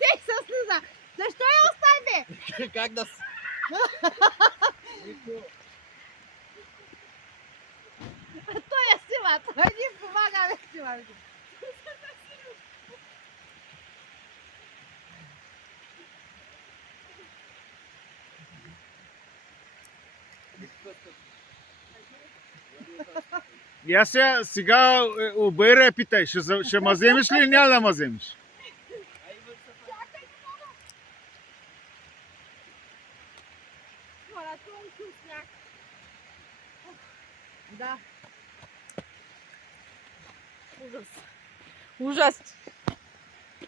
Ей, с Лиза! Защо я остави? Как да... Той я сила, той ни помага да сила. Я сега обера питай, ще ма вземеш ли или няма да ма вземеш? Хора, тонко сняг. Да. Ужас. Ужас.